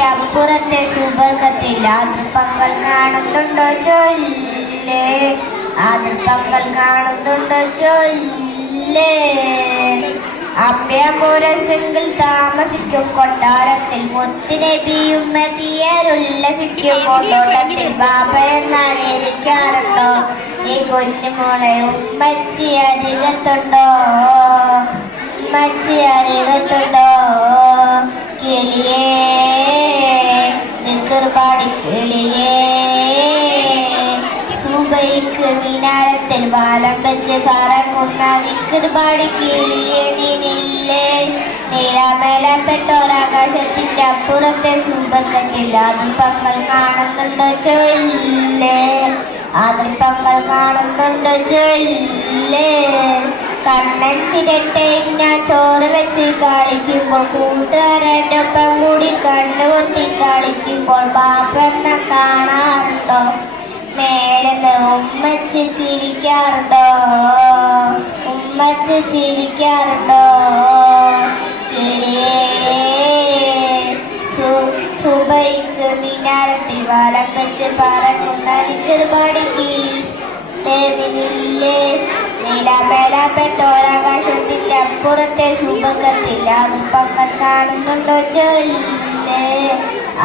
ആകാശത്തിന്റെ അപ്പുറത്തെ സുബർക്കത്തിൽ ആദർപ്പങ്ങൾ കാണുന്നുണ്ടോ ചൊല്ലേ, ആദർപ്പങ്ങൾ കാണുന്നുണ്ടോ ചൊല്ലേ. അഭ്യമോരസെങ്കിൽ താമസിക്കും കൊട്ടാരത്തിൽ മുത്തുനബിയും മതിയരുല്ലസിക്കുമ്പോൾ തോട്ടത്തിൽ ബാബയെന്നായിരിക്കാറുണ്ടോ ഈ കുഞ്ഞുമോളെ ഉമ്മച്ചി അരികത്തുണ്ടോ, ഉമ്മച്ചി അരികത്തുണ്ടോ. കിളിയേ നിക്കർപാടി കിളിയേ, സുബൈക്ക് മിനാരത്തിൽ വാലം വെച്ച് പറക്കുന്ന നിക്കർപാടി കിളിയേ നിന്നില്ലേ. നീലാമേലപ്പെട്ടോരാകാശത്തിന്റെ അപ്പുറത്തെ സുബർക്കത്തിൽ ആദർപ്പങ്ങൾ കാണുന്നുണ്ടോ ചൊല്ലേ, ആദർപ്പങ്ങൾ കാണുന്നുണ്ടോ ചൊല്ലേ. കണ്ണൻ ചിരട്ടെ ഞാൻ ചോറ് വെച്ച് കളിക്കുമ്പോൾ കൂട്ടുകാരൻ്റെ ഒപ്പം കൂടി കണ്ണുകൊത്തി കളിക്കുമ്പോൾ ബാപ്പെന്ന കാണാറുണ്ടോ, മേലെന്ന് ഉമ്മച്ച് ചിരിക്കാറുണ്ടോ, ഉമ്മച്ച് ചിരിക്കാറുണ്ടോ. സുബൈക്ക് മിനാരത്തിൽ വാലം വെച്ച് പറക്കുന്ന ഒരുപാട് കിളിയില്ലേ. നീലാമേലപ്പെട്ടോരാകാശത്തിന്റെ അപ്പുറത്തെ സുബർക്കത്തിൽ ആദർപ്പങ്ങൾ കാണുന്നുണ്ടോ ചൊല്ലേ,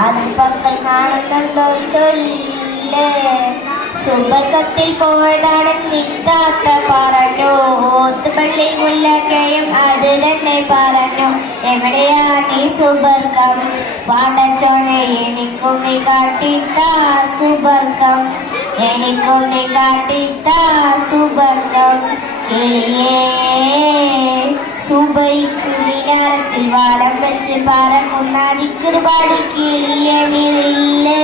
ആദർപ്പങ്ങൾ കാണുന്നുണ്ടോ ചൊല്ലേ. സുബർക്കത്തിൽ പോയതാണ് നിത്താത്ത പറഞ്ഞു, ഓത്തുപള്ളി മുല്ലക്കയും അത് തന്നെ പറഞ്ഞു. എവിടെയാണ് ഈ സുബർക്കം പാടച്ചോനെ, എനിക്കും നീ കാട്ടിത്താ സുബർക്കം, എനിക്കും നീ കാട്ടിത്താ സുബർക്കം. കിളിയേ സുബൈക്ക് മിനാരത്തിൽ വാലം വെച്ച് പറക്കുന്ന ഒരുപാട് കിളിയണില്ലേ.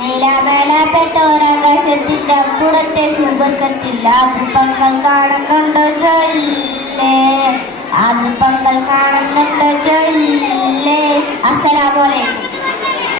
നീലാമേലപ്പെട്ടോരാകാശത്തിന്റെ അപ്പുറത്തെ സുബർക്കത്തിൽ ആദർപ്പങ്ങൾ കാണുന്നുണ്ടോ ചൊല്ലേ, ആദർപ്പങ്ങൾ